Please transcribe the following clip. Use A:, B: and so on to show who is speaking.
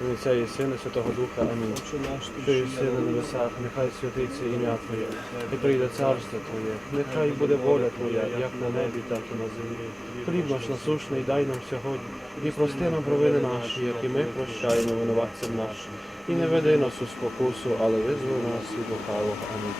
A: В Отця і Сина, Святого Духа. Амінь.
B: Отче наш, Що
A: і
B: є
A: син на небесах, нехай святиться ім'я Твоє, і прийде царство Твоє, нехай буде воля Твоя, як на небі, так і на землі. Хліб наш насушний дай нам сьогодні, і прости нам провини наші, як і ми прощаємо винуватцям нашим. І не веди нас у спокусу, але визволи нас від лукавого. Амінь.